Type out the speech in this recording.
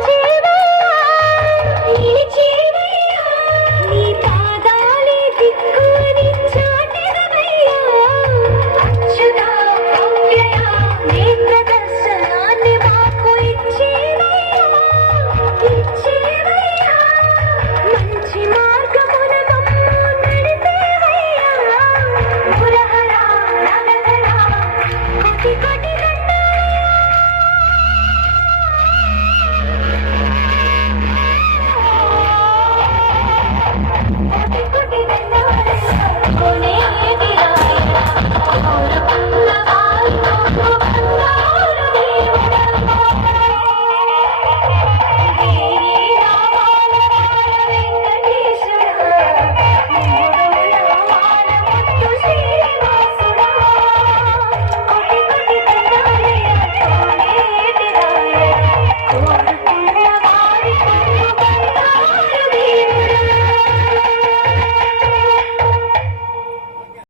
Jiva Happy birthday!